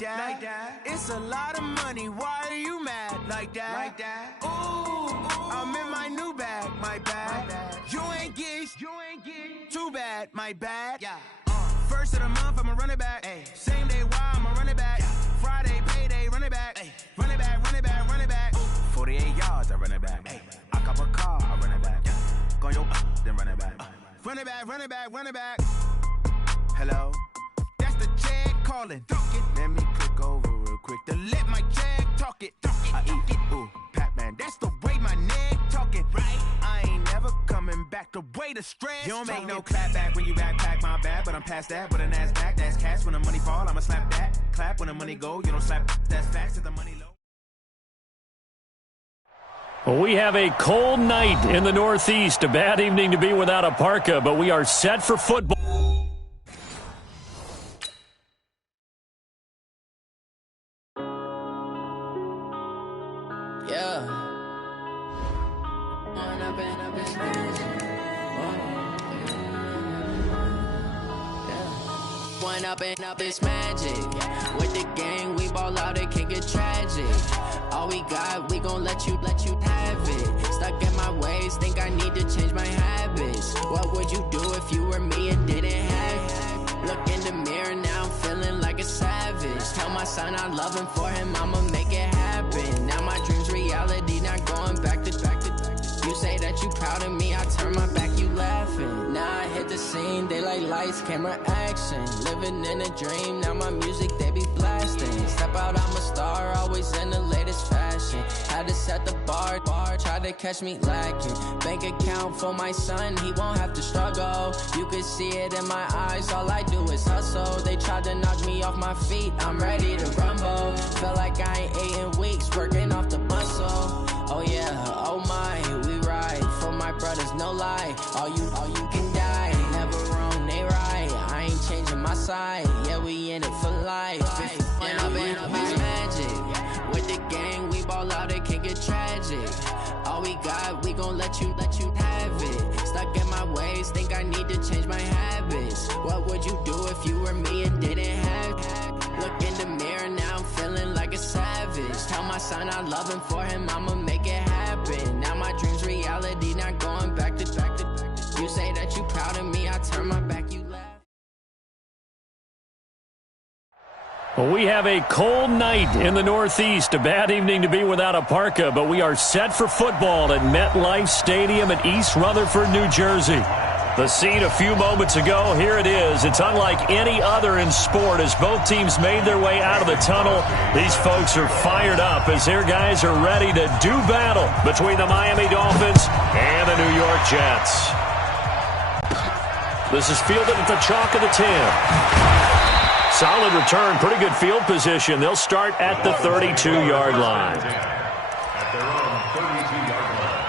that. It's a lot of money. Why are you mad like that? Ooh, I'm in my new bag. My bad. You ain't get too bad. My bad. Yeah. First of the month, I'ma run it back. Ay. Same day, why I'ma run it back. Friday, payday, run it back. Ay. Run it back. 48 yards, I run it back. Ay. I cop a car, I run it back. Go yo, then run it back. Run it back. Hello? That's the check calling. Let me click over real quick to let my check talk it. I eat it, ooh, Pac-Man. That's the way my neck talking. Right? I ain't never coming back. The way the stress. You don't make no clap back when you backpack, my bad. But I'm past that with a NASDAQ. That's cash when the money fall. I'ma slap that. Clap when the money go. You don't slap. That's facts at the money low. Well, we have a cold night in the Northeast. A bad evening to be without a parka, but we are set for football. Up it's magic. With the gang, we ball out, it can get tragic. All we got, we gon' let you have it. Stuck in my ways, think I need to change my habits. What would you do if you were me and didn't have it? Look in the mirror, now I'm feeling like a savage. Tell my son I love him, for him I'ma make it happen. Now my dream's reality, not going back to. You say that you proud of me, I turn my back, you laughing. Now I hit the scene, they like lights, camera, action. Living in a dream, now my music, they be blasting. Step out, I'm a star, always in the latest fashion. Had to set the bar, try to catch me lacking. Bank account for my son, he won't have to struggle. You can see it in my eyes, all I do is hustle. They tried to knock me off my feet, I'm ready to rumble. Feel like I ain't ate in weeks, working off the muscle. Oh yeah, oh my, we ride for my brothers, no lie. All you can die, never wrong, they right. I ain't changing my side, yeah, we in it for life. And I've been magic. With the gang, we ball out, it can get tragic. All we got, we gon' let you have it. Stuck in my ways, think I need to change my habits. What would you do if you were me and didn't have it? Look in the mirror, now I'm feeling like a savage. Tell my son I love him, for him I'ma make it happen. Now my dream's reality, not going back to. You say that you proud of me, I turn my back, you laugh. Well, we have a cold night in the Northeast. A bad evening to be without a parka, but we are set for football at MetLife Stadium in East Rutherford, New Jersey. The scene a few moments ago, here it is. It's unlike any other in sport as both teams made their way out of the tunnel. These folks are fired up as their guys are ready to do battle between the Miami Dolphins and the New York Jets. This is fielded at the chalk of the 10. Solid return, pretty good field position. They'll start at the 32-yard line. At their own 32-yard line.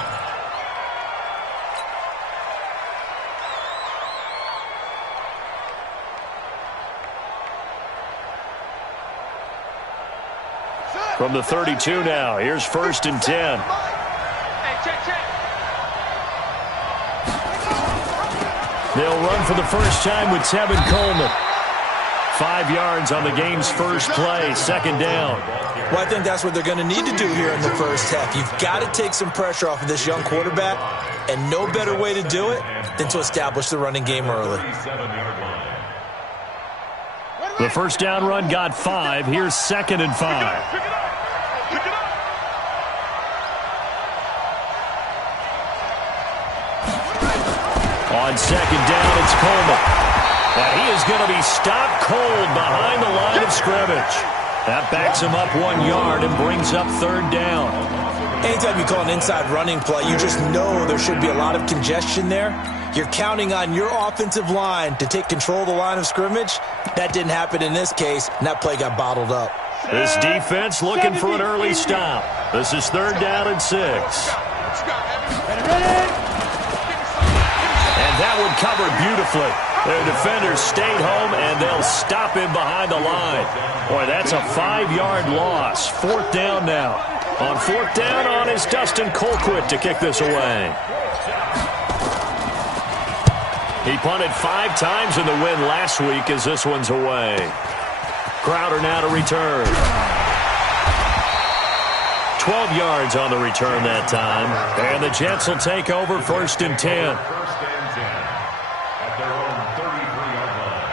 From the 32 now, here's 1st and 10. They'll run for the first time with Tevin Coleman. 5 yards on the game's first play, 2nd down. Well, I think that's what they're going to need to do here in the first half. You've got to take some pressure off of this young quarterback, and no better way to do it than to establish the running game early. The first down run got 5. Here's 2nd and 5. On 2nd down, it's Coleman. And he is going to be stopped cold behind the line of scrimmage. That backs him up 1 yard and brings up 3rd down. Anytime you call an inside running play, you just know there should be a lot of congestion there. You're counting on your offensive line to take control of the line of scrimmage. That didn't happen in this case, and that play got bottled up. This defense looking for an early stop. This is 3rd down and 6. And that one covered beautifully. Their defenders stayed home, and they'll stop him behind the line. Boy, that's a 5-yard loss. 4th down now. On 4th down, on is Dustin Colquitt to kick this away. He punted 5 times in the win last week as this one's away. Crowder now to return. 12 yards on the return that time. And the Jets will take over 1st and 10. First and 10 at their own 33-yard line.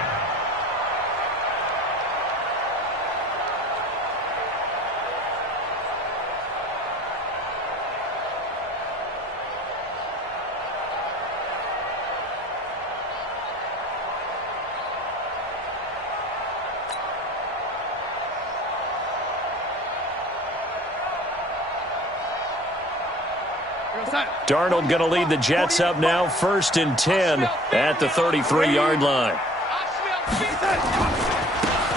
Darnold going to lead the Jets up now, 1st and 10 at the 33-yard line.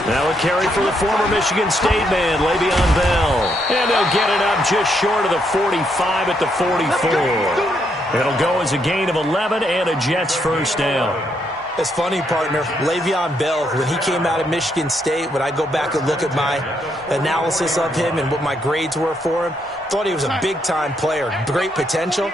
Now a carry for the former Michigan State man, Le'Veon Bell. And they'll get it up just short of the 45 at the 44. It'll go as a gain of 11 and a Jets first down. It's funny, partner. Le'Veon Bell, when he came out of Michigan State, when I go back and look at my analysis of him and what my grades were for him, thought he was a big-time player, great potential,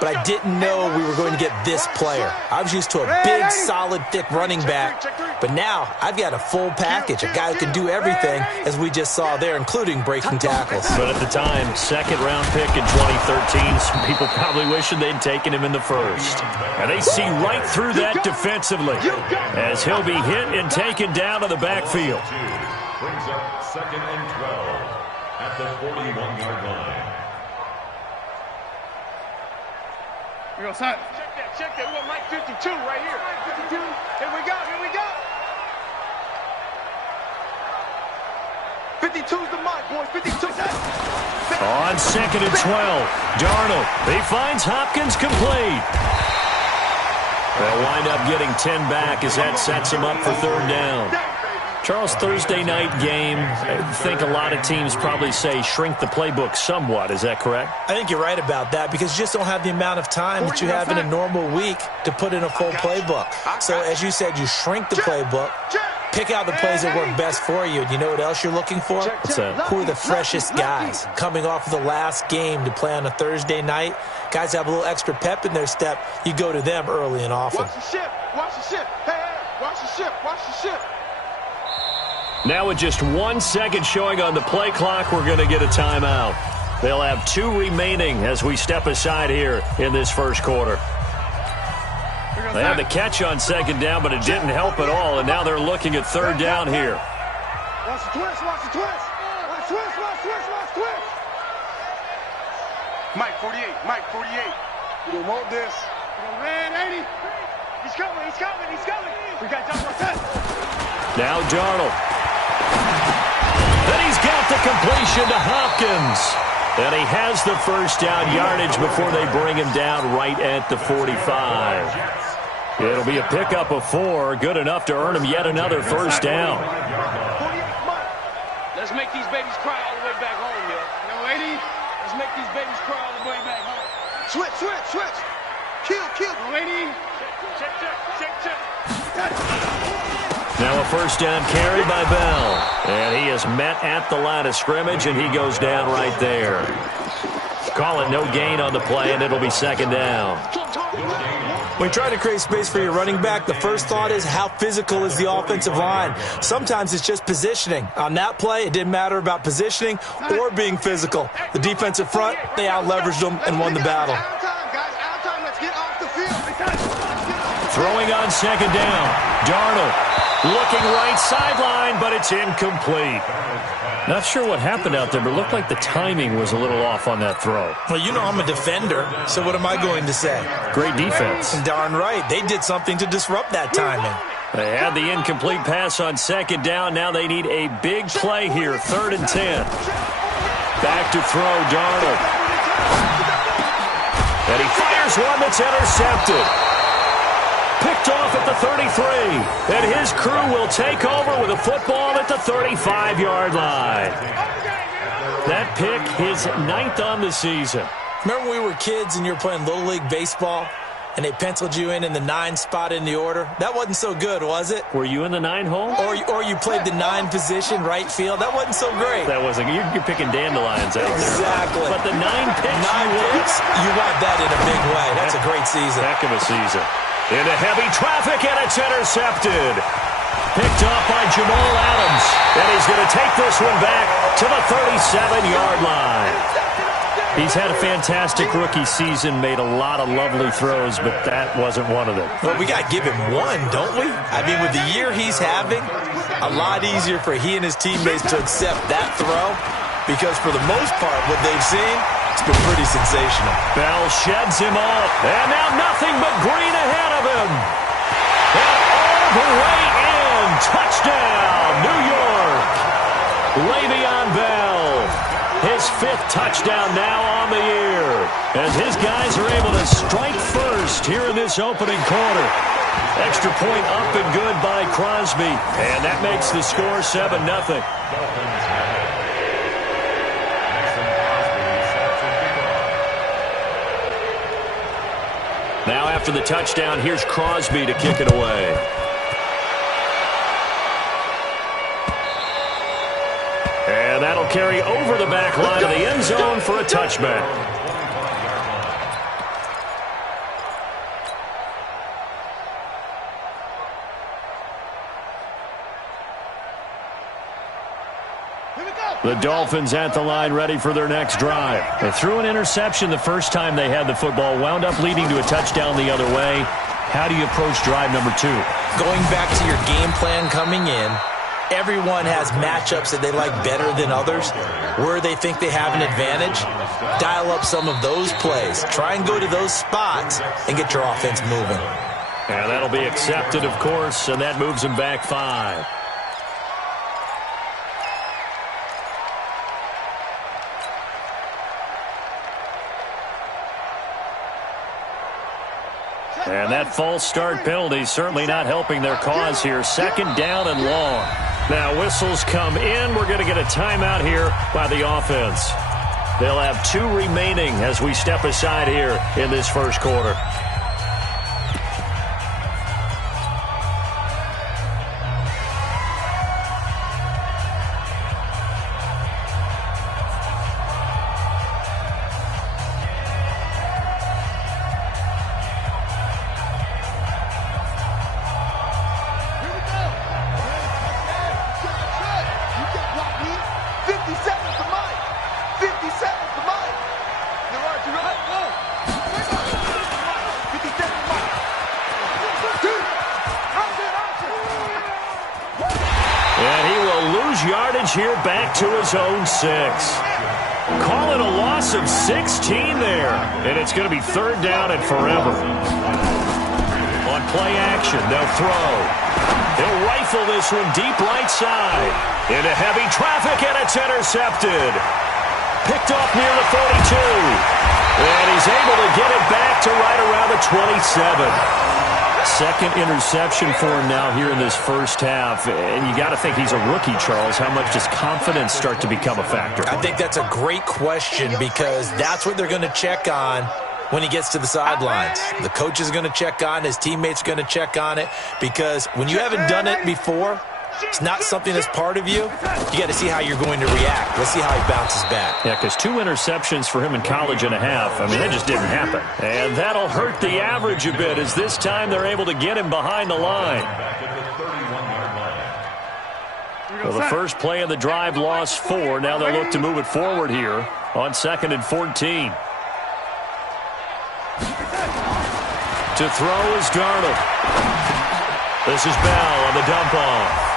but I didn't know we were going to get this player. I was used to a big, solid, thick running back, but now I've got a full package, a guy who can do everything, as we just saw there, including breaking tackles. But at the time, 2nd-round pick in 2013, some people probably wishing they'd taken him in the 1st. And they see right through that defensively as he'll be hit and taken down to the backfield. Brings up 2nd and 12 at the 41-yard line. Here we go, son. Check that. We got Mike 52 right here. Mike 52. Here we go. 52's the mark, boys. 52. On 2nd and 12, Darnold. He finds Hopkins complete. They'll wind up getting 10 back as that sets him up for 3rd down. Charles, Thursday night game, I think a lot of teams probably say shrink the playbook somewhat. Is that correct? I think you're right about that because you just don't have the amount of time that you have in a normal week to put in a full playbook. So, as you said, you shrink the playbook, pick out the plays that work best for you. And you know what else you're looking for? What's that? Who are the freshest guys coming off of the last game to play on a Thursday night? Guys have a little extra pep in their step. You go to them early and often. Watch the ship. Hey, watch the ship. Now with just 1 second showing on the play clock, we're going to get a timeout. They'll have 2 remaining as we step aside here in this 1st quarter. They had the catch on 2nd down, but it didn't help at all, and now they're looking at 3rd down here. Watch the twist. Mike 48. We don't want this. Man, 80. He's coming. We got time for that. Now Darnold. Then he's got the completion to Hopkins. And he has the 1st down yardage before they bring him down right at the 45. It'll be a pickup of 4, good enough to earn him yet another 1st down. Let's make these babies cry all the way back home, yo. No, 80. Let's make these babies cry all the way back home. Switch. Kill. No, 80. Check. Now a 1st down carry by Bell. And he is met at the line of scrimmage, and he goes down right there. Call it no gain on the play, and it'll be 2nd down. When trying to create space for your running back, the first thought is how physical is the offensive line. Sometimes it's just positioning. On that play, it didn't matter about positioning or being physical. The defensive front, they out-leveraged them and won the battle. Throwing on 2nd down. Darnold looking right sideline, but it's incomplete. Not sure what happened out there, but it looked like the timing was a little off on that throw. Well, you know I'm a defender, so what am I going to say? Great defense. Darn right. They did something to disrupt that timing. They had the incomplete pass on 2nd down. Now they need a big play here, 3rd and 10. Back to throw, Darnold. And he fires one that's intercepted. Picked off at the 33. And his crew will take over with a football at the 35-yard line. That pick, his 9th on the season. Remember when we were kids and you were playing Little League Baseball and they penciled you in the 9 spot in the order? That wasn't so good, was it? Were you in the 9 hole? Or you played the 9 position, right field? That wasn't so great. That wasn't. You're picking dandelions out there. Exactly. But the 9 picks, you want that in a big way. That's a great season. Heck of a season. Into heavy traffic, and it's intercepted. picked off by Jamal Adams. And he's going to take this one back to the 37-yard line. He's had a fantastic rookie season, made a lot of lovely throws, but that wasn't one of them. Well, we got to give him one, don't we? I mean, with the year he's having, a lot easier for he and his teammates to accept that throw because for the most part, what they've seen, it's been pretty sensational. Bell sheds him off, and now nothing but green ahead of him. And all the way in, touchdown, New York. Le'Veon Bell, his 5th touchdown now on the year, as his guys are able to strike first here in this opening quarter. Extra point up and good by Crosby, and that makes the score 7-0. Now after the touchdown, here's Crosby to kick it away. And that'll carry over the back line of the end zone for a touchback. The Dolphins at the line ready for their next drive. They threw an interception the first time they had the football, wound up leading to a touchdown the other way. How do you approach drive number 2? Going back to your game plan coming in, everyone has matchups that they like better than others. Where they think they have an advantage, dial up some of those plays. Try and go to those spots and get your offense moving. And that'll be accepted, of course, and that moves them back 5. And that false start penalty certainly not helping their cause here. 2nd down and long. Now whistles come in. We're going to get a timeout here by the offense. They'll have 2 remaining as we step aside here in this first quarter. Here back to his own 6. Call it a loss of 16 there. And it's going to be 3rd down and forever. On play action, they'll throw. He'll rifle this one deep right side. Into heavy traffic, and it's intercepted. Picked off near the 42. And he's able to get it back to right around the 27. 2nd interception for him now here in this first half. And you got to think he's a rookie, Charles. How much does confidence start to become a factor? I think that's a great question because that's what they're going to check on when he gets to the sidelines. The coach is going to check on, his teammates are going to check on it because when you haven't done it before, it's not something that's part of you. You got to see how you're going to react. Let's see how he bounces back. Yeah, because 2 interceptions for him in college and a half. I mean, that just didn't happen. And that'll hurt the average a bit as this time they're able to get him behind the line. Well, the first play of the drive lost 4. Now they'll look to move it forward here on 2nd and 14. To throw is Darnold. This is Bell on the dump off.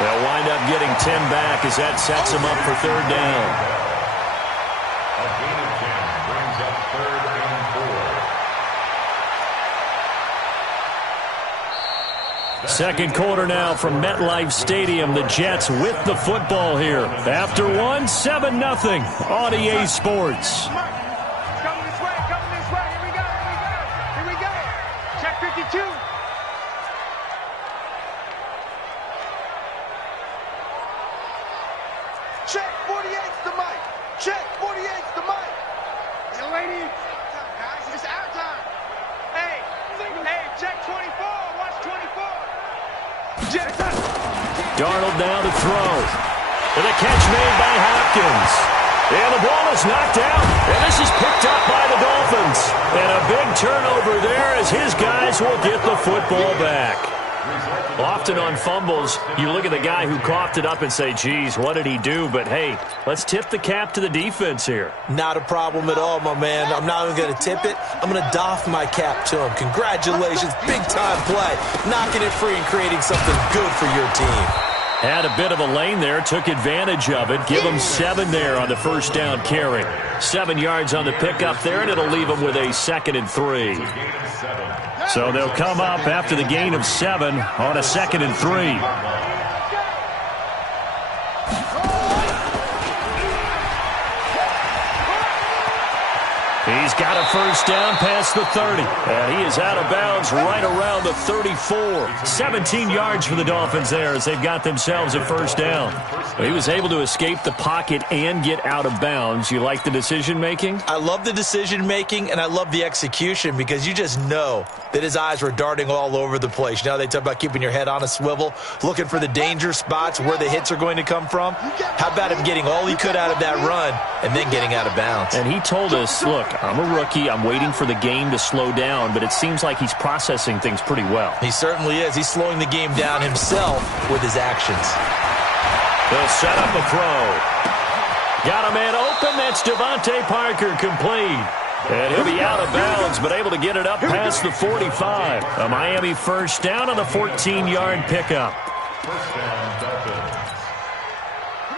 They'll wind up getting 10 back as that sets them up for 3rd down. A gain of 10 brings up 3rd and 4. Second quarter now from MetLife Stadium. The Jets with the football here. After 1, 7-0 on EA Sports. Coming this way, here we go. Check 52. Check 48's the mic. Check 48's the mic. Young lady. Guys, it's our time. Hey, check 24. Watch 24. Darnold now to throw. And a catch made by Hopkins. And the ball is knocked out. And this is picked up by the Dolphins. And a big turnover there as his guys will get the football back. Often on fumbles, you look at the guy who coughed it up and say, geez, what did he do? But, hey, let's tip the cap to the defense here. Not a problem at all, my man. I'm not even going to tip it. I'm going to doff my cap to him. Congratulations. Big-time play. Knocking it free and creating something good for your team. Had a bit of a lane there, took advantage of it. Give him 7 there on the first down carry. 7 yards on the pickup there, and it'll leave him with a 2nd and 3. So they'll come up after the gain of 7 on a 2nd and 3. He's got a first down past the 30. And he is out of bounds right around the 34. 17 yards for the Dolphins there as they've got themselves a first down. He was able to escape the pocket and get out of bounds. You like the decision-making? I love the decision-making, and I love the execution because you just know that his eyes were darting all over the place. You know, they talk about keeping your head on a swivel, looking for the danger spots where the hits are going to come from. How about him getting all he could out of that run and then getting out of bounds? And he told us, look, I'm a rookie. I'm waiting for the game to slow down, but it seems like he's processing things pretty well. He certainly is. He's slowing the game down himself with his actions. They'll set up a throw. Got a man open. That's Devontae Parker complete. And he'll be out of bounds, but able to get it up past the 45. A Miami first down on the 14-yard pickup.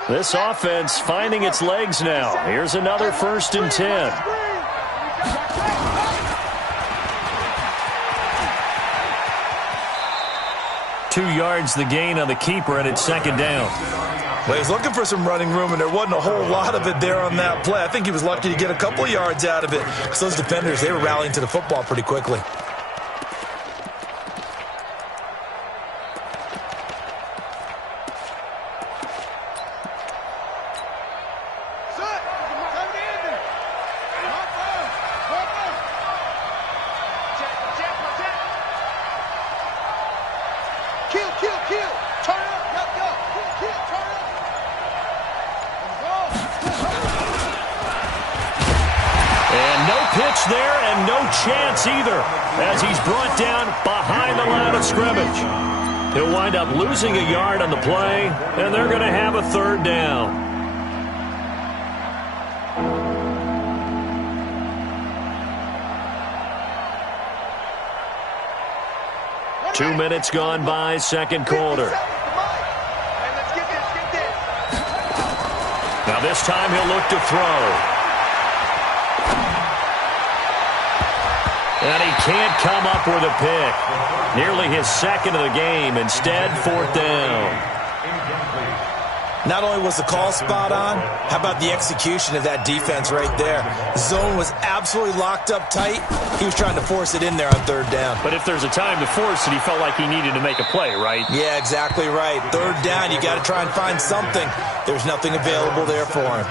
This offense finding its legs now. Here's another 1st and 10. 2 yards the gain on the keeper, and it's 2nd down. Well, he's looking for some running room, and there wasn't a whole lot of it there on that play. I think he was lucky to get a couple of yards out of it because those defenders, they were rallying to the football pretty quickly. There and no chance either as he's brought down behind the line of scrimmage. He'll wind up losing a yard on the play, and they're going to have a 3rd down. Two minutes gone by, 2nd quarter. Now this time he'll look to throw. And he can't come up with a pick. Nearly his 2nd of the game. Instead, 4th down. Not only was the call spot on, how about the execution of that defense right there? The zone was absolutely locked up tight. He was trying to force it in there on 3rd down. But if there's a time to force it, he felt like he needed to make a play, right? Yeah, exactly right. 3rd down, you got to try and find something. There's nothing available there for him.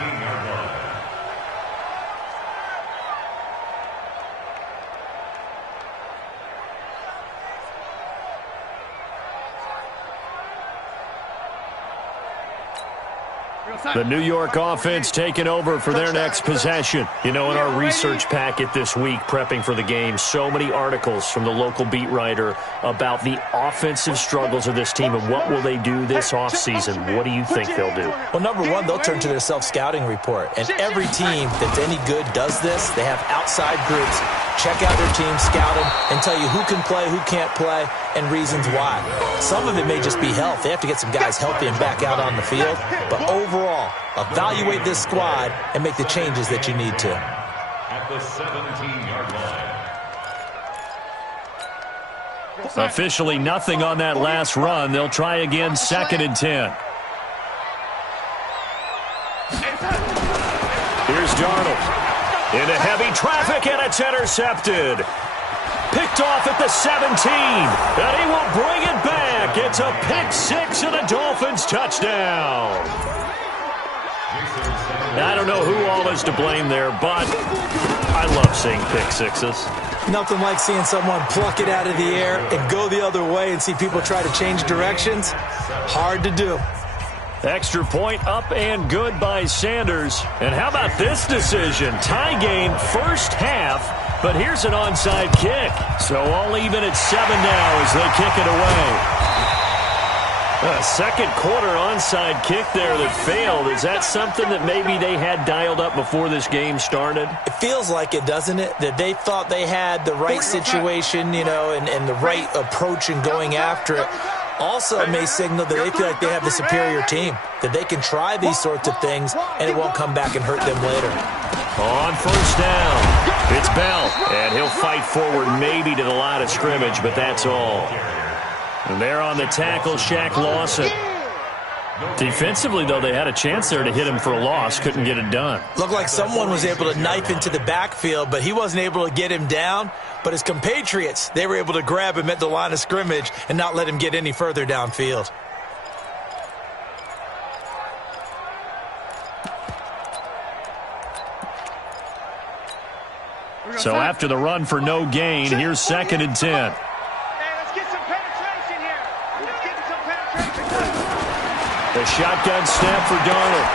The New York offense taking over for their next possession. You know, in our research packet this week, prepping for the game, so many articles from the local beat writer about the offensive struggles of this team and what will they do this offseason. What do you think they'll do? Well, number one, they'll turn to their self-scouting report. And every team that's any good does this. They have outside groups. Check out their team, scout them, and tell you who can play, who can't play, and reasons why. Some of it may just be health. They have to get some guys healthy and back out on the field. But overall, evaluate this squad and make the changes that you need to. At the 17-yard line. Officially nothing on that last run. They'll try again, 2nd and 10. Here's Darnold. Into heavy traffic, and it's intercepted. Picked off at the 17, and he will bring it back. It's a pick 6 and a Dolphins touchdown. I don't know who all is to blame there, but I love seeing pick 6s. Nothing like seeing someone pluck it out of the air and go the other way and see people try to change directions. Hard to do. Extra point up and good by Sanders. And how about this decision? Tie game first half, But here's an onside kick. So all even at 7 now as they kick it away. A second quarter onside kick there that failed. Is that something that maybe they had dialed up before this game started? It feels like it, doesn't it? That they thought they had the right situation, and the right approach in going after it. Also, it may signal that they feel like they have the superior team, that they can try these sorts of things, and it won't come back and hurt them later. On first down, it's Bell, and he'll fight forward maybe to the line of scrimmage, but that's all. And there on the tackle, Shaq Lawson. Defensively, though, they had a chance there to hit him for a loss. Couldn't get it done. Looked like someone was able to knife into the backfield, but he wasn't able to get him down. But his compatriots, they were able to grab him at the line of scrimmage and not let him get any further downfield. So after the run for no gain, here's 2nd and 10. The shotgun snap for Darnold.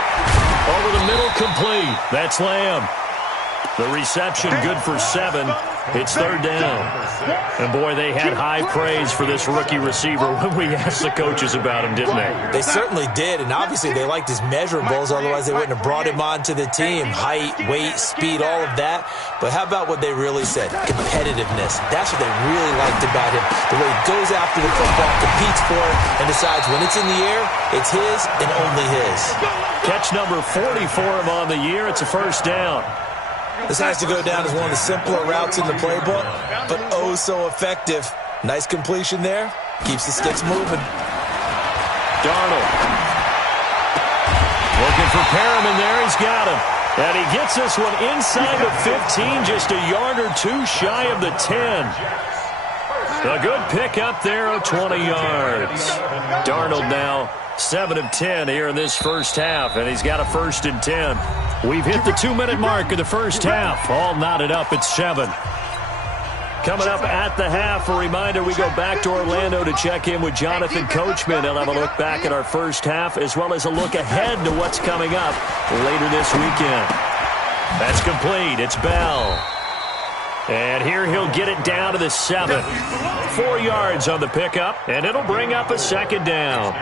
Over the middle, complete. That's Lamb. The reception good for 7. It's 3rd down. And, boy, they had high praise for this rookie receiver when we asked the coaches about him, didn't they? They certainly did, and obviously they liked his measurables. Otherwise, they wouldn't have brought him onto the team. Height, weight, speed, all of that. But how about what they really said? Competitiveness. That's what they really liked about him. The way he goes after the football, competes for it, and decides when it's in the air, it's his and only his. Catch number 40 for him on the year. It's a 1st down. This has to go down as one of the simpler routes in the playbook, but oh so effective. Nice completion there. Keeps the sticks moving. Darnold. Looking for Perriman there. He's got him. And he gets this one inside the 15, just a yard or 2 shy of the 10. A good pick up there of 20 yards. Darnold now 7 of 10 here in this first half, and he's got a 1st and 10. We've hit the 2-minute mark of the first half. All knotted up at 7. Coming up at the half, a reminder, we go back to Orlando to check in with Jonathan Coachman. He'll have a look back at our first half as well as a look ahead to what's coming up later this weekend. That's complete. It's Bell. And here he'll get it down to the 7. 4 yards on the pickup, and it'll bring up a 2nd down.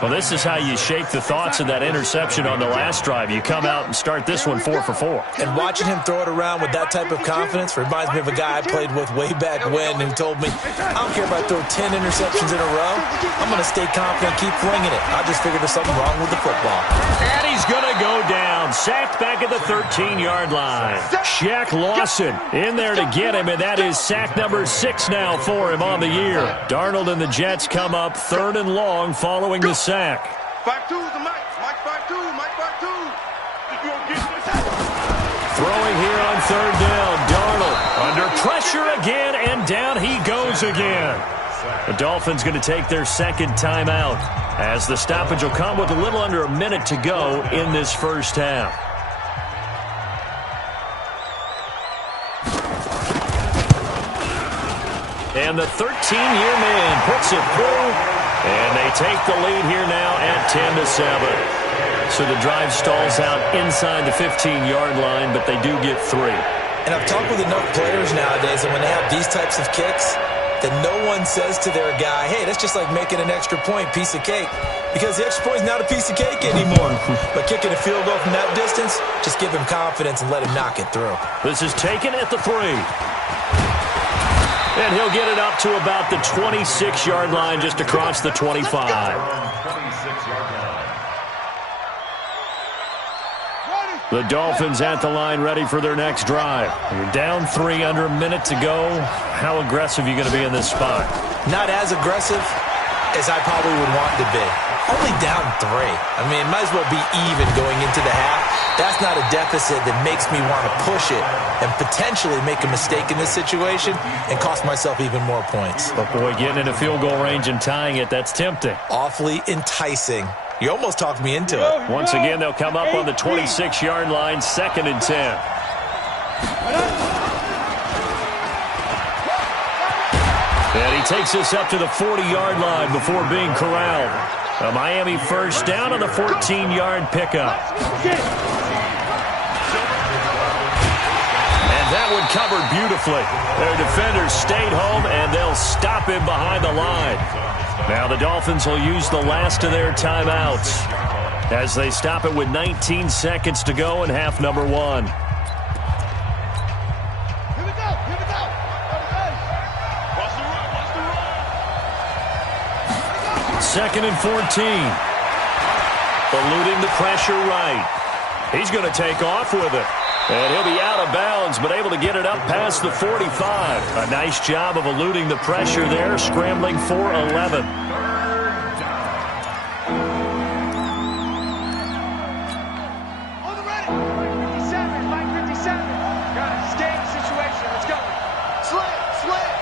Well, this is how you shake the thoughts of that interception on the last drive. You come out and start this one 4 for 4. And watching him throw it around with that type of confidence reminds me of a guy I played with way back when who told me, I don't care if I throw 10 interceptions in a row. I'm going to stay confident, keep flinging it. I just figured there's something wrong with the football. And he's going to go down. Sacked back at the 13-yard line. Shaq Lawson in there to get him, and that is sack number 6 now for him on the year. Darnold and the Jets come up 3rd and long following the sack. 5-2's the Mike. Mike 5-2. Mike 5-2. Throwing here on 3rd down. Darnold under pressure again, and down he goes again. The Dolphins going to take their 2nd timeout as the stoppage will come with a little under a minute to go in this first half. And the 13-year man puts it through, and they take the lead here now at 10-7. So the drive stalls out inside the 15-yard line, but they do get 3. And I've talked with enough players nowadays, and when they have these types of kicks, that no one says to their guy, hey, that's just like making an extra point, piece of cake. Because the extra point is not a piece of cake anymore. But kicking a field goal from that distance, just give him confidence and let him knock it through. This is taken at the 3. And he'll get it up to about the 26-yard line, just across the 25. The Dolphins at the line ready for their next drive. You're down 3, under a minute to go. How aggressive are you going to be in this spot? Not as aggressive as I probably would want to be. Only down 3. I mean, might as well be even going into the half. That's not a deficit that makes me want to push it and potentially make a mistake in this situation and cost myself even more points. But, boy, getting in a field goal range and tying it, that's tempting. Awfully enticing. You almost talked me into it. Once again, they'll come up on the 26-yard line, 2nd and 10. And he takes this up to the 40-yard line before being corralled. A Miami first down on the 14-yard pickup. And that one covered beautifully. Their defenders stayed home, and they'll stop him behind the line. Now the Dolphins will use the last of their timeouts as they stop it with 19 seconds to go in half number one. Here we go. Here we go. Watch the run. Watch the run. Second and 14. Eluding the pressure right. He's going to take off with it. And he'll be out of bounds, but able to get it up past the 45. A nice job of eluding the pressure there, scrambling for 11. On the ready. 57, line 57. Got it. Game situation. Let's go. Slam, slam.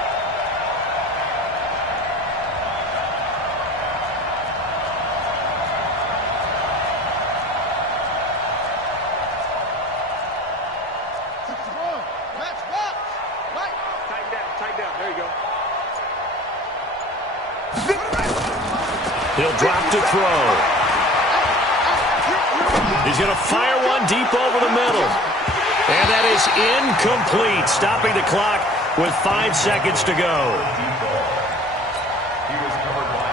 He'll drop to throw. He's going to fire one deep over the middle. And that is incomplete, stopping the clock with 5 seconds to go. He was covered by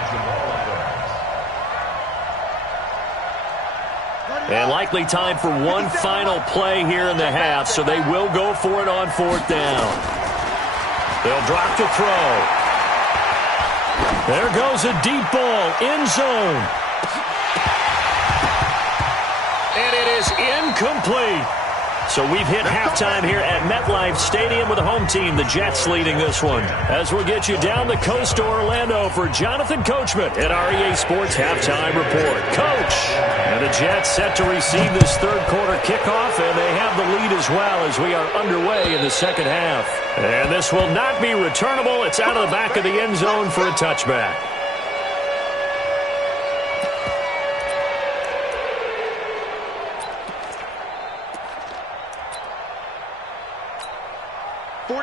Jamal. And likely time for one final play here in the half, so they will go for it on 4th down. They'll drop to throw. There goes a deep ball, end zone. And it is incomplete. So we've hit halftime here at MetLife Stadium with the home team, the Jets, leading this one. As we'll get you down the coast to Orlando for Jonathan Coachman at our EA Sports Halftime Report. Coach! And the Jets set to receive this third quarter kickoff, and they have the lead as well as we are underway in the second half. And this will not be returnable. It's out of the back of the end zone for a touchback.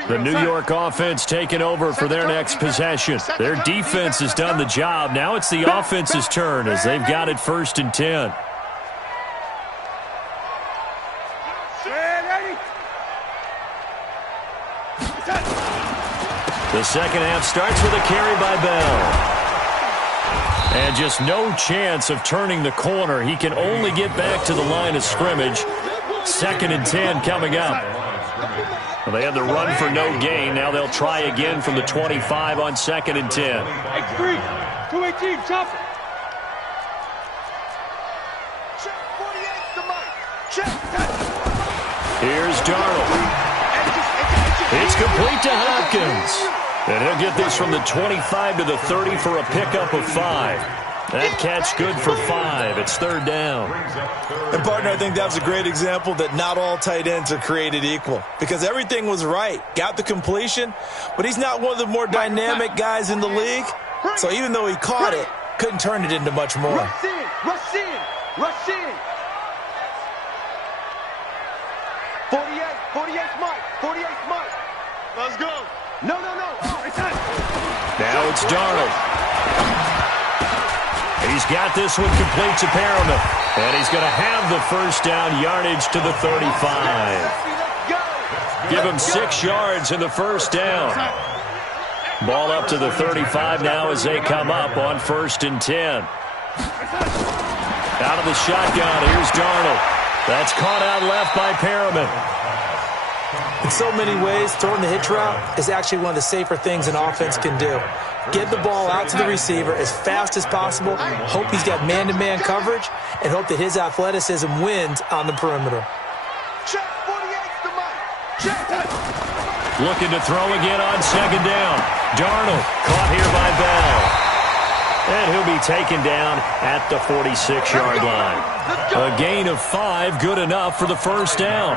The New York offense taking over for their next possession. Their defense has done the job. Now it's the offense's turn as they've got it 1st and 10. The second half starts with a carry by Bell. And just no chance of turning the corner. He can only get back to the line of scrimmage. 2nd and 10 coming up. Well, they had the run for no gain. Now they'll try again from the 25 on 2nd and 10. X3, 218, chopper. Check 48 to Mike. Check. Here's Darnold. It's complete to Hopkins. And he'll get this from the 25 to the 30 for a pickup of 5. That catch good for 5. It's 3rd down. And, partner, I think that was a great example that not all tight ends are created equal because everything was right. Got the completion, but he's not one of the more dynamic guys in the league. So even though he caught it, couldn't turn it into much more. Rush in, rush in, rush in. 48's Mike, 48's Mike. Let's go. No. Oh, it's not. Now it's Darnold. He's got this one complete to Perriman. And he's going to have the 1st down, yardage to the 35. Give him 6 yards in the 1st down. Ball up to the 35 now as they come up on 1st and 10. Out of the shotgun, here's Darnold. That's caught out left by Perriman. In so many ways, throwing the hitch route is actually one of the safer things an offense can do. Get the ball out to the receiver as fast as possible, hope he's got man-to-man coverage, and hope that his athleticism wins on the perimeter. Check 48's to Mike. Check. Looking to throw again on 2nd down. Darnold caught here by Bell. And he'll be taken down at the 46-yard line. A gain of 5, good enough for the 1st down.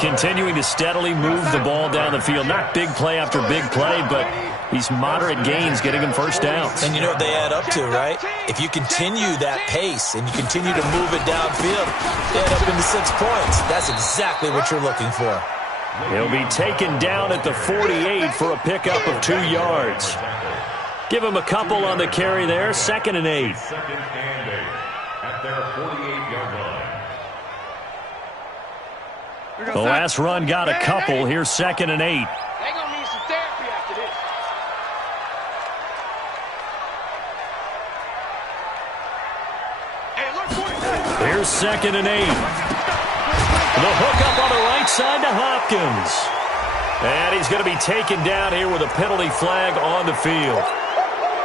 Continuing to steadily move the ball down the field. Not big play after big play, but these moderate gains getting him 1st downs. And you know what they add up to, right? If you continue that pace and you continue to move it downfield, they add up into 6 points. That's exactly what you're looking for. He'll be taken down at the 48 for a pickup of 2 yards. Give him a couple on the carry there. 2nd and 8. 2nd and 8 at their 48-yard line. The last run got a couple. Here's 2nd and 8. They're going to need some therapy after this. Hey, look for it. Here's 2nd and 8. The hookup on the right side to Hopkins. And he's going to be taken down here with a penalty flag on the field.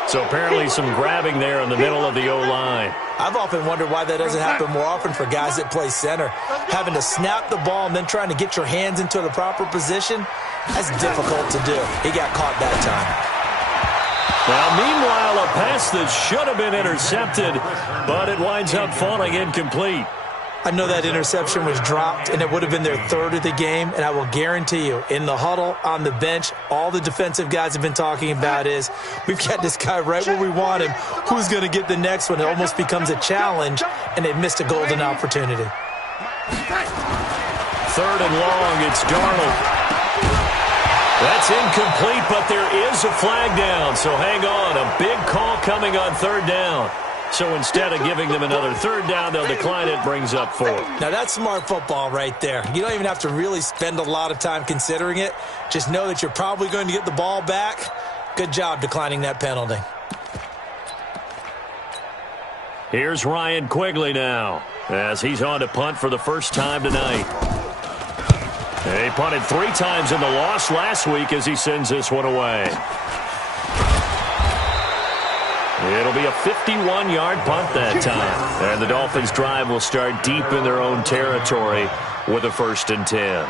So apparently some grabbing there in the middle of the O-line. I've often wondered why that doesn't happen more often for guys that play center. Having to snap the ball and then trying to get your hands into the proper position, that's difficult to do. He got caught that time. Now, meanwhile, a pass that should have been intercepted, but it winds up falling incomplete. I know that interception was dropped, and it would have been their 3rd of the game, and I will guarantee you, in the huddle, on the bench, all the defensive guys have been talking about is, we've got this guy right where we want him. Who's going to get the next one? It almost becomes a challenge, and they missed a golden opportunity. 3rd and long, it's Darnold. That's incomplete, but there is a flag down, so hang on. A big call coming on 3rd down. So instead of giving them another 3rd down, they'll decline it, brings up 4. Now, that's smart football right there. You don't even have to really spend a lot of time considering it. Just know that you're probably going to get the ball back. Good job declining that penalty. Here's Ryan Quigley now, as he's on to punt for the first time tonight. He punted 3 times in the loss last week as he sends this one away. It'll be a 51-yard punt that time. And the Dolphins' drive will start deep in their own territory with a 1st and 10.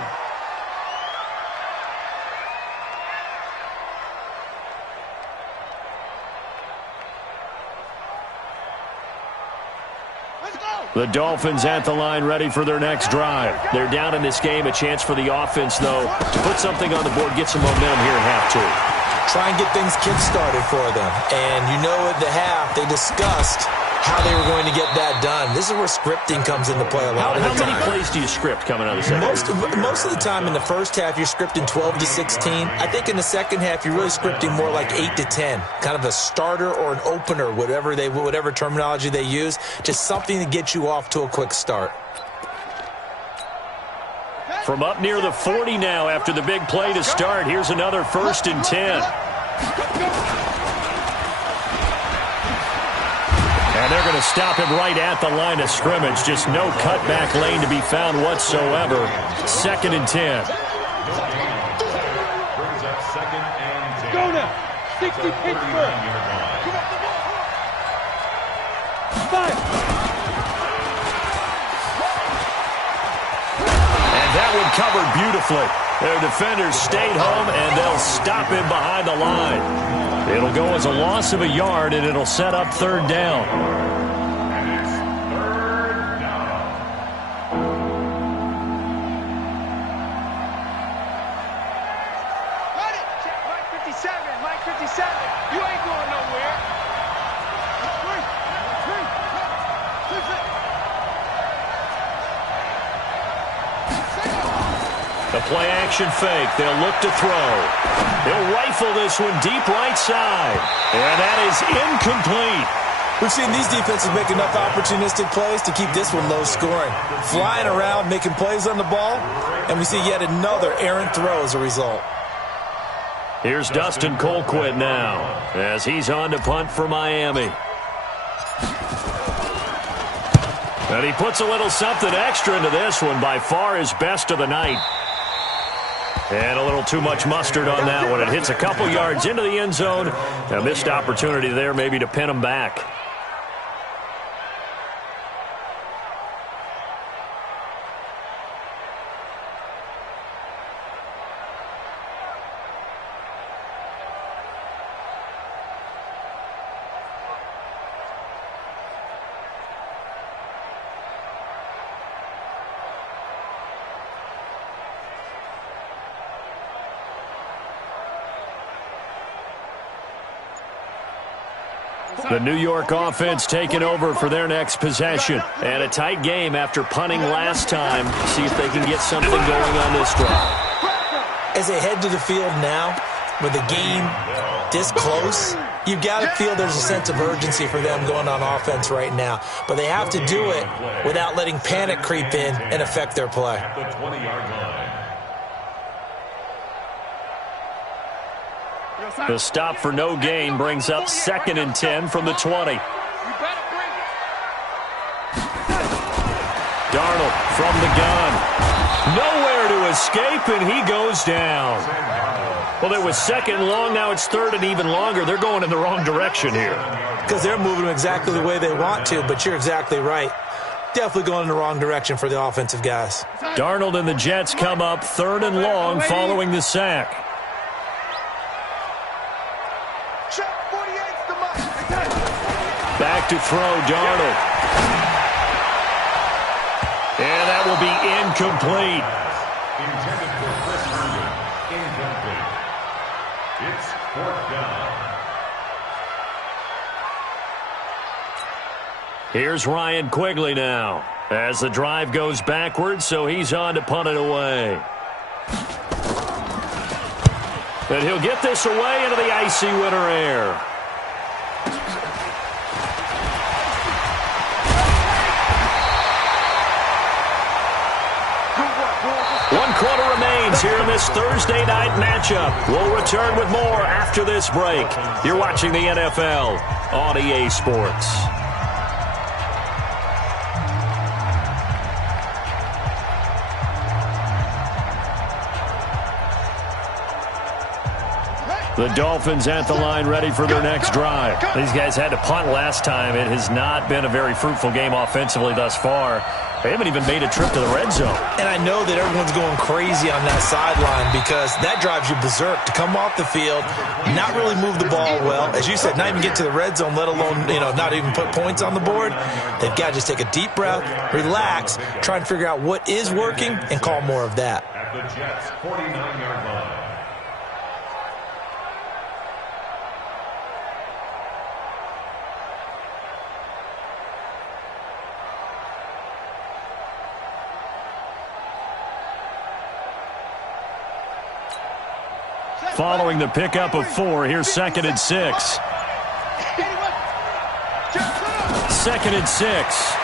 The Dolphins at the line ready for their next drive. They're down in this game. A chance for the offense, though, to put something on the board, get some momentum here at half 2. Try and get things kick-started for them. And you know at the half, they discussed how they were going to get that done. This is where scripting comes into play a lot of the time. How many plays do you script coming out of the second half? Most of the time in the first half, you're scripting 12 to 16. I think in the second half, you're really scripting more like 8 to 10. Kind of a starter or an opener, whatever terminology they use. Just something to get you off to a quick start. From up near the 40 now after the big play to start. Here's another 1st and 10. And they're going to stop him right at the line of scrimmage. Just no cutback lane to be found whatsoever. 2nd and 10. Go now. 60 Pittsburgh. Fire. That one covered beautifully. Their defenders stayed home, and they'll stop him behind the line. It'll go as a loss of a yard, and it'll set up 3rd down. And it's 3rd down. Run it. Check Mike 57. Mike 57. You ain't going nowhere. The play-action fake. They'll look to throw. He'll rifle this one deep right side. And that is incomplete. We've seen these defenses make enough opportunistic plays to keep this one low scoring. Flying around, making plays on the ball, and we see yet another errant throw as a result. Here's Dustin Colquitt now, as he's on to punt for Miami. And he puts a little something extra into this one, by far his best of the night. And a little too much mustard on that one. It hits a couple yards into the end zone. A missed opportunity there maybe to pin him back. The New York offense taking over for their next possession. And a tight game after punting last time. See if they can get something going on this drive. As they head to the field now, with a game this close, you've got to feel there's a sense of urgency for them going on offense right now. But they have to do it without letting panic creep in and affect their play. At the 20-yard line. The stop for no gain brings up 2nd and 10 from the 20. Darnold from the gun. Nowhere to escape, and he goes down. Well, it was 2nd and long. Now it's 3rd and even longer. They're going in the wrong direction here. Because they're moving exactly the way they want to, but you're exactly right. Definitely going in the wrong direction for the offensive guys. Darnold and the Jets come up 3rd and long following the sack. Back to throw, Darnold. And that will be incomplete. Intended for Chris Herndon. Incomplete. It's 4th down. Here's Ryan Quigley now as the drive goes backwards, so he's on to punt it away. And he'll get this away into the icy winter air. One quarter remains here in this Thursday night matchup. We'll return with more after this break. You're watching the NFL on EA Sports. The Dolphins at the line ready for their next drive. These guys had to punt last time. It has not been a very fruitful game offensively thus far. They haven't even made a trip to the red zone. And I know that everyone's going crazy on that sideline because that drives you berserk to come off the field, not really move the ball well. As you said, not even get to the red zone, let alone, not even put points on the board. They've got to just take a deep breath, relax, try and figure out what is working, and call more of that. At the Jets' 49-yard line. Following the pickup of 4, here's 2nd and 6. 2nd and 6.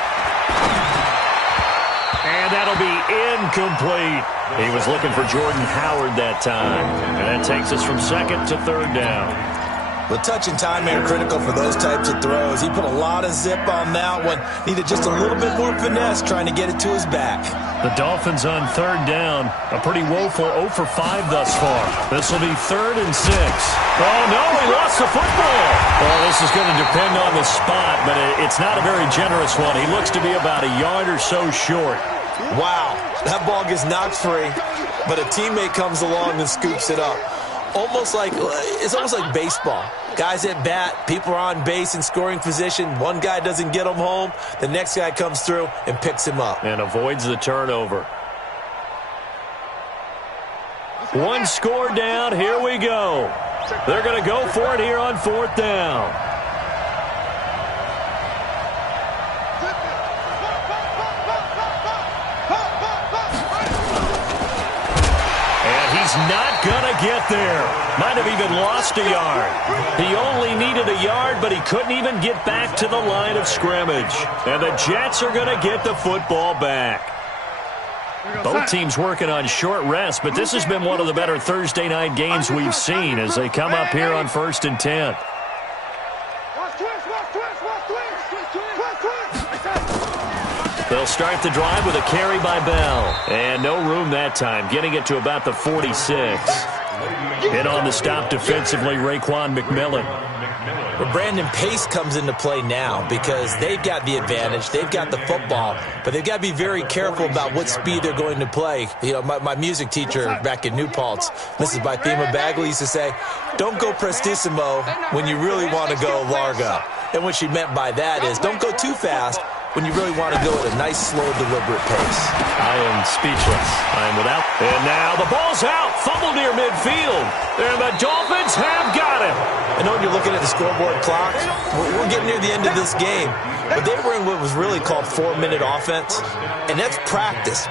And that'll be incomplete. He was looking for Jordan Howard that time. And that takes us from 2nd to 3rd down. The touch and timing are critical for those types of throws. He put a lot of zip on that one. Needed just a little bit more finesse trying to get it to his back. The Dolphins on 3rd down. A pretty woeful 0 for 5 thus far. This will be 3rd and 6. Oh, no, he lost the football. Well, this is going to depend on the spot, but it's not a very generous one. He looks to be about a yard or so short. Wow, that ball gets knocked free, but a teammate comes along and scoops it up. It's almost like baseball. Guys at bat, people are on base in scoring position. One guy doesn't get him home. The next guy comes through and picks him up. And avoids the turnover. One score down. Here we go. They're going to go for it here on 4th down. Not gonna get there. Might have even lost a yard. He only needed a yard, but he couldn't even get back to the line of scrimmage. And the Jets are gonna get the football back. Both teams working on short rest, but this has been one of the better Thursday night games we've seen as they come up here on 1st and 10. They'll start the drive with a carry by Bell. And no room that time, getting it to about the 46. In on the stop defensively, Raekwon McMillan. Well, Brandon, pace comes into play now because they've got the advantage. They've got the football, but they've got to be very careful about what speed they're going to play. My music teacher back in New Paltz, Mrs. Bythema Bagley, used to say, don't go prestissimo when you really want to go largo. And what she meant by that is don't go too fast when you really want to go at a nice, slow, deliberate pace. I am speechless. I am without. And now the ball's out. Fumble near midfield. And the Dolphins have got him. I know when you're looking at the scoreboard clock, we're getting near the end of this game. But they were in what was really called 4-minute offense. And that's practice,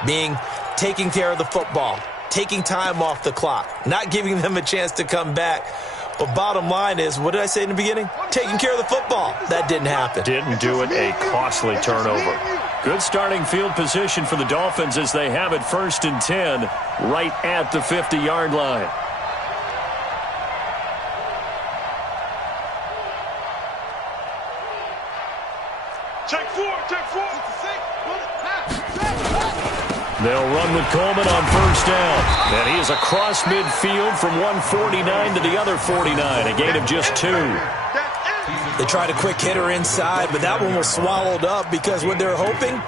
taking care of the football, taking time off the clock, not giving them a chance to come back. But bottom line is, what did I say in the beginning? Taking care of the football. That didn't happen. Didn't do it. A costly turnover. Good starting field position for the Dolphins as they have it 1st and 10 right at the 50-yard line. Check four. They'll run with Coleman on 1st down. And he is across midfield from one 49 to the other 49. A gain of just 2. They tried a quick hitter inside, but that one was swallowed up because what they're hoping,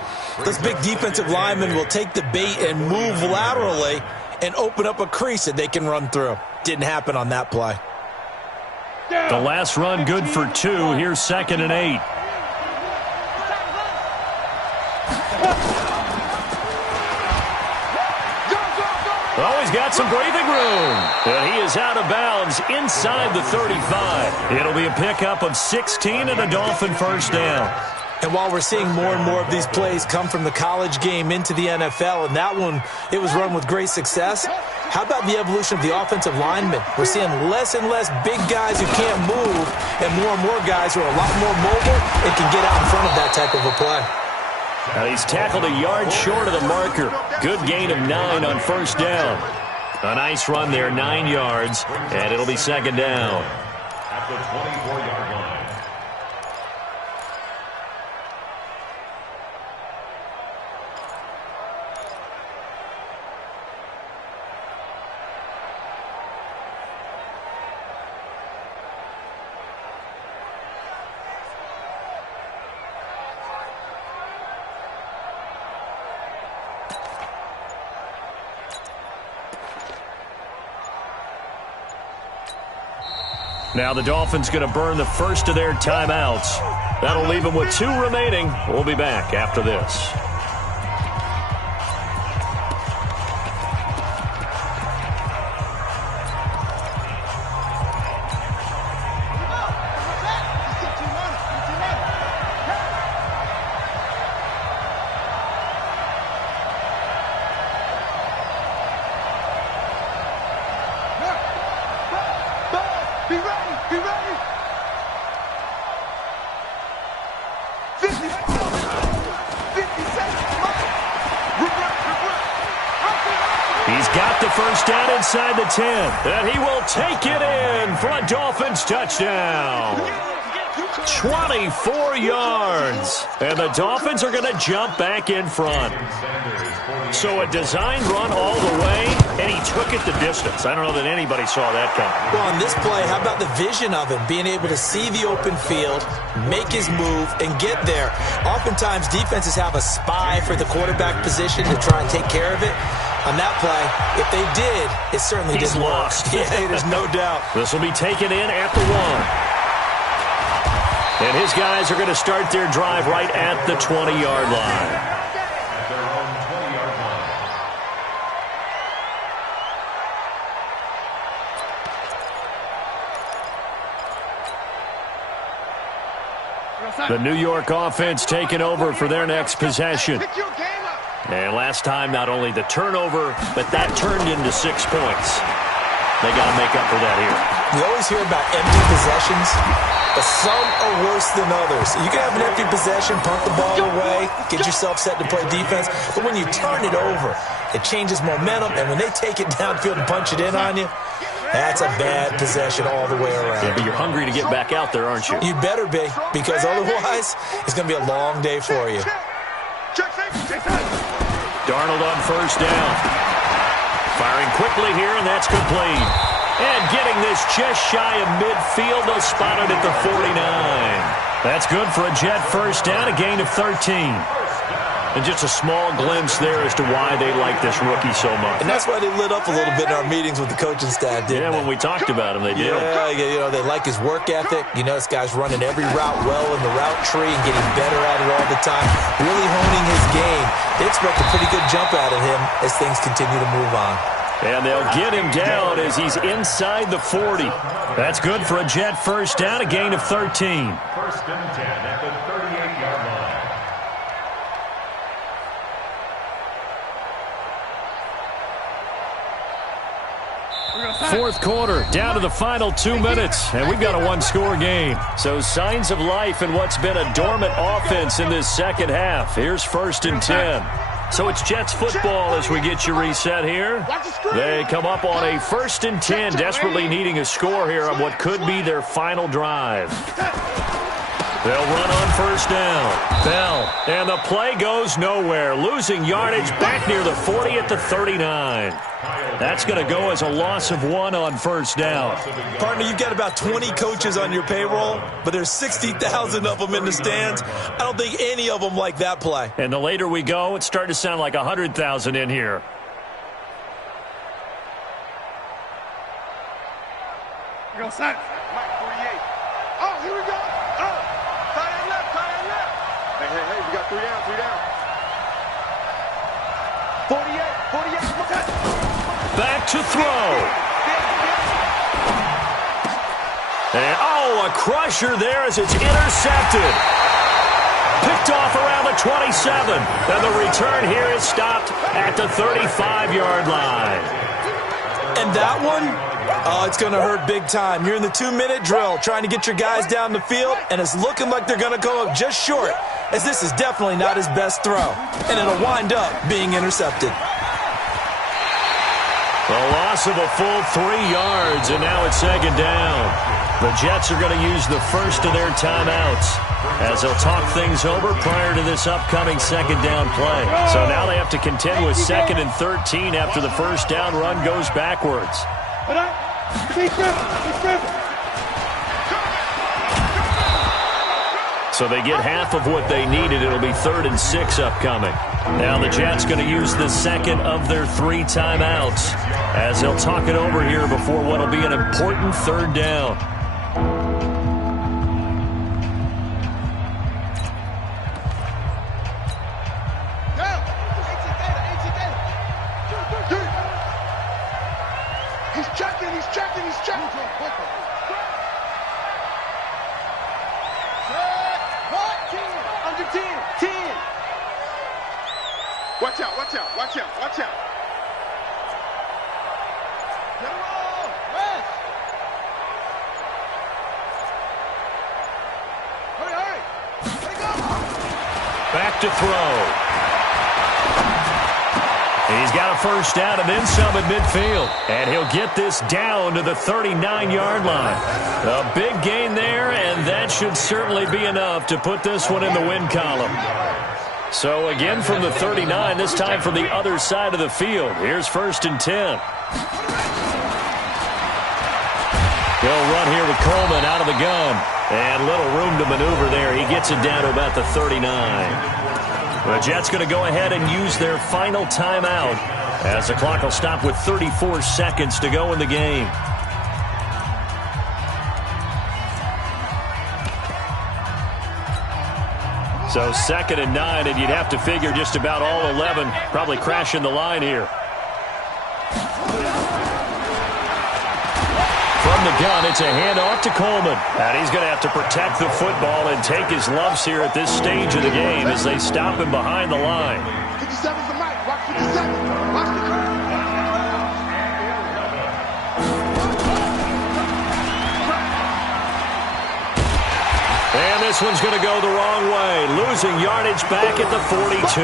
this big defensive lineman will take the bait and move laterally and open up a crease that they can run through. Didn't happen on that play. The last run good for 2. Here's 2nd and 8. Oh, he's got some breathing room. And he is out of bounds inside the 35. It'll be a pickup of 16 and a Dolphin 1st down. And while we're seeing more and more of these plays come from the college game into the NFL, and that one, it was run with great success, how about the evolution of the offensive linemen? We're seeing less and less big guys who can't move and more guys who are a lot more mobile and can get out in front of that type of a play. Now he's tackled a yard short of the marker. Good gain of 9 on 1st down. A nice run there, 9 yards, and it'll be 2nd down. At the 24-yard line. Now the Dolphins going to burn the first of their timeouts. That'll leave them with 2 remaining. We'll be back after this. Inside the 10, and he will take it in for a Dolphins touchdown. 24 yards, and the Dolphins are going to jump back in front. So a designed run all the way, and he took it the distance. I don't know that anybody saw that coming. Well, on this play, how about the vision of him, being able to see the open field, make his move, and get there. Oftentimes, defenses have a spy for the quarterback position to try and take care of it. On that play, if they did, it certainly didn't work. Lost. Yeah, there's no doubt. This will be taken in at the 1. And his guys are going to start their drive right at the 20-yard line. At their own 20-yard line. The New York offense taking over for their next possession. And last time, not only the turnover, but that turned into 6 points. They got to make up for that here. We always hear about empty possessions, but some are worse than others. You can have an empty possession, punt the ball away, get yourself set to play defense, but when you turn it over, it changes momentum, and when they take it downfield and punch it in on you, that's a bad possession all the way around. Yeah, but you're hungry to get back out there, aren't you? You better be, because otherwise, it's going to be a long day for you. Darnold on 1st down. Firing quickly here, and that's complete. And getting this just shy of midfield, they'll spot it at the 49. That's good for a Jet 1st down, a gain of 13. And just a small glimpse there as to why they like this rookie so much. And that's why they lit up a little bit in our meetings with the coaching staff, didn't they? When we talked about him, they did. Yeah, you know, they like his work ethic. You know, this guy's running every route well in the route tree and getting better at it all the time, really honing his game. They expect a pretty good jump out of him as things continue to move on. And they'll get him down as he's inside the 40. That's good for a Jet 1st down, a gain of 13. 1st and 10 at the 38-yard line. Fourth quarter, down to the final 2 minutes, and we've got a one-score game. So signs of life in what's been a dormant offense in this second half. Here's 1st and 10. So it's Jets football as we get you reset here. They come up on a 1st and 10, desperately needing a score here on what could be their final drive. They'll run on 1st down. Bell, and the play goes nowhere, losing yardage back near the 40 at the 39. That's going to go as a loss of 1 on 1st down. Partner, you've got about 20 coaches on your payroll, but there's 60,000 of them in the stands. I don't think any of them like that play. And the later we go, it's starting to sound like 100,000 in here. Go, son. Mike, 48. Oh, here we go. Oh, tie that left, tie that left. Hey, we got 3 down, 3 down. 48. Back to throw. And, a crusher there as it's intercepted. Picked off around the 27. And the return here is stopped at the 35-yard line. And that one, it's going to hurt big time. You're in the 2-minute drill trying to get your guys down the field, and it's looking like they're going to go up just short, as this is definitely not his best throw. And it'll wind up being intercepted. A loss of a full 3 yards, and now it's 2nd down. The Jets are going to use the first of their timeouts as they'll talk things over prior to this upcoming 2nd down play. So now they have to contend with 2nd and 13 after the 1st down run goes backwards. So they get half of what they needed. It'll be 3rd and 6 upcoming. Now the Jets going to use the 2nd of their 3 timeouts as they'll talk it over here before what will be an important 3rd down. He's checking. Under 10. Watch out. Get him on. Rest. Hurry. Let it go. Back to throw. He's got a 1st down and then some at midfield. And he'll get this down to the 39-yard line. A big gain there, and that should certainly be enough to put this one in the win column. So again from the 39, this time from the other side of the field. Here's 1st and 10. He'll run here with Coleman out of the gun. And little room to maneuver there. He gets it down to about the 39. The Jets going to go ahead and use their final timeout as the clock will stop with 34 seconds to go in the game. So 2nd and 9, and you'd have to figure just about all 11 probably crashing the line here. From the gun, it's a handoff to Coleman. And he's going to have to protect the football and take his lumps here at this stage of the game as they stop him behind the line. 57's the mic. Watch 57. Watch the curve. And this one's going to go the wrong way, losing yardage back at the 42.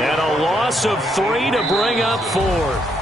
And a loss of 3 to bring up 4th.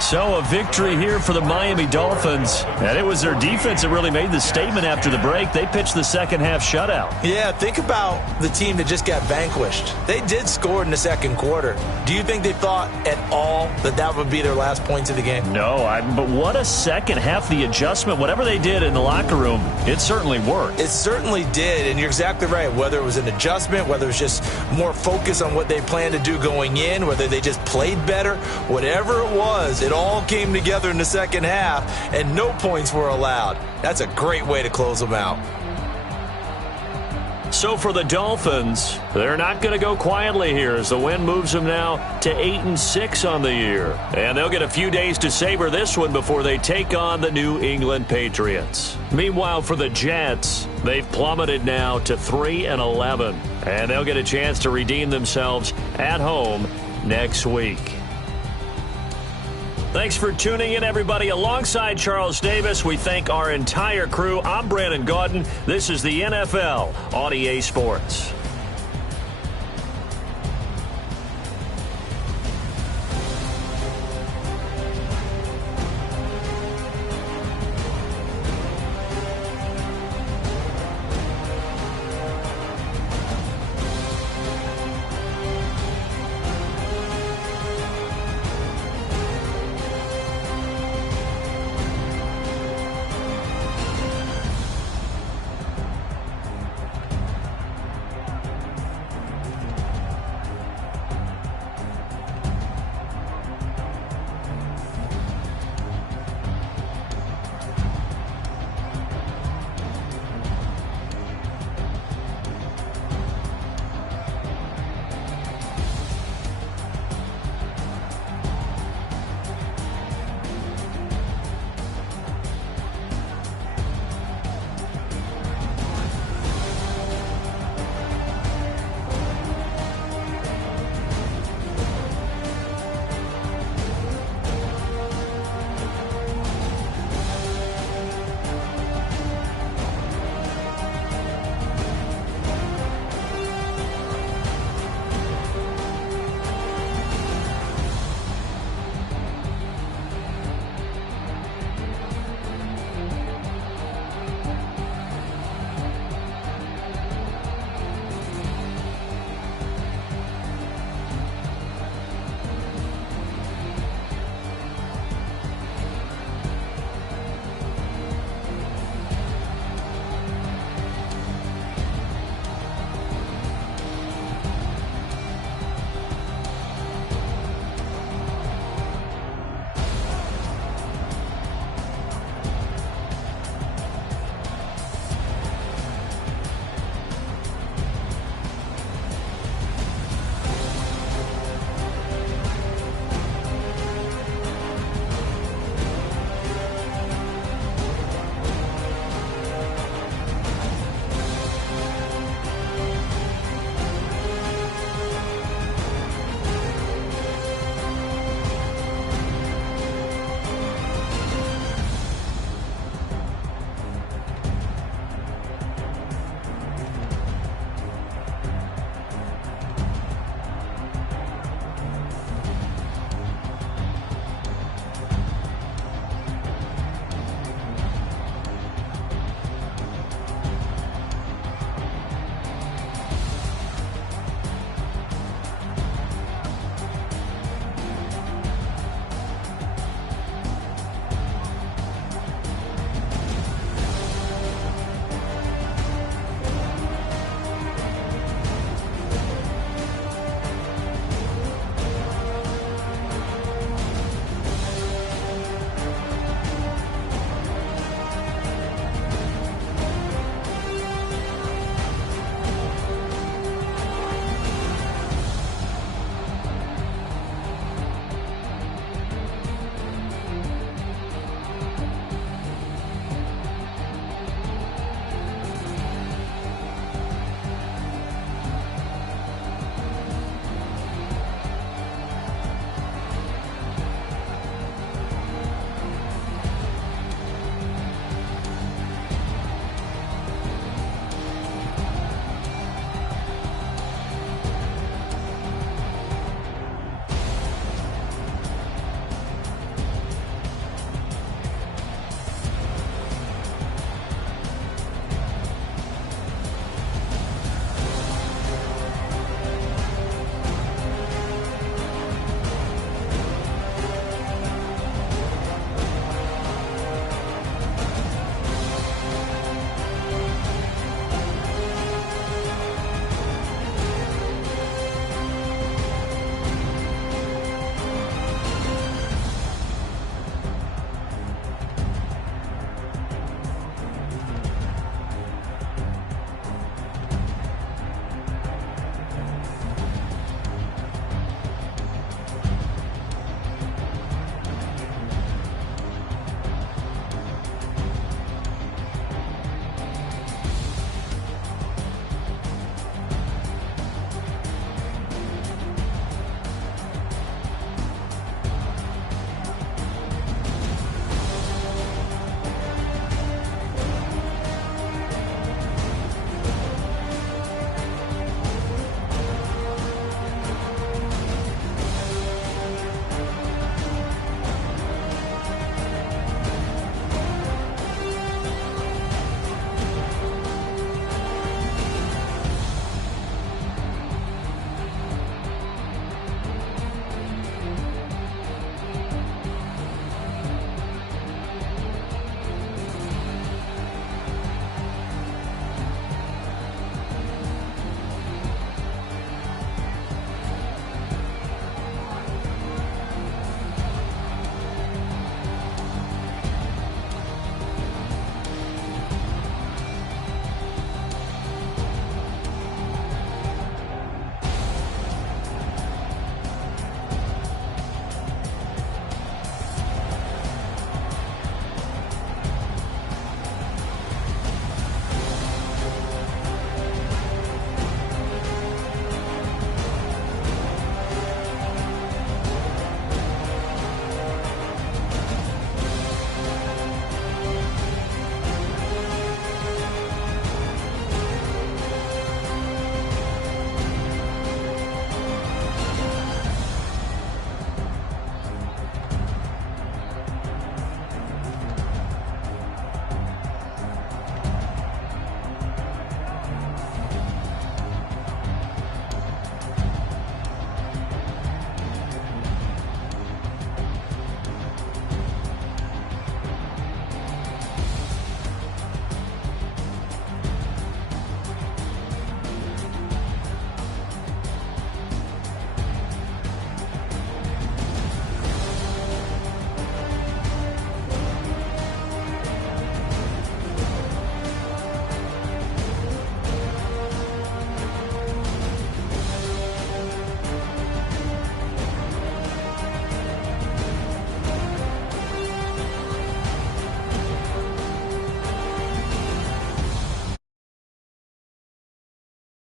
So a victory here for the Miami Dolphins. And it was their defense that really made the statement after the break. They pitched the second half shutout. Yeah, think about the team that just got vanquished. They did score in the second quarter. Do you think they thought at all that that would be their last points of the game? No, but what a second half. The adjustment, whatever they did in the locker room, it certainly worked. It certainly did, and you're exactly right. Whether it was an adjustment, whether it was just more focus on what they planned to do going in, whether they just played better, whatever it was, it all came together in the second half, and no points were allowed. That's a great way to close them out. So for the Dolphins, they're not going to go quietly here as the win moves them now to 8-6 on the year. And they'll get a few days to savor this one before they take on the New England Patriots. Meanwhile, for the Jets, they've plummeted now to 3-11. And they'll get a chance to redeem themselves at home next week. Thanks for tuning in, everybody. Alongside Charles Davis, we thank our entire crew. I'm Brandon Gaudin. This is the NFL on EA Sports.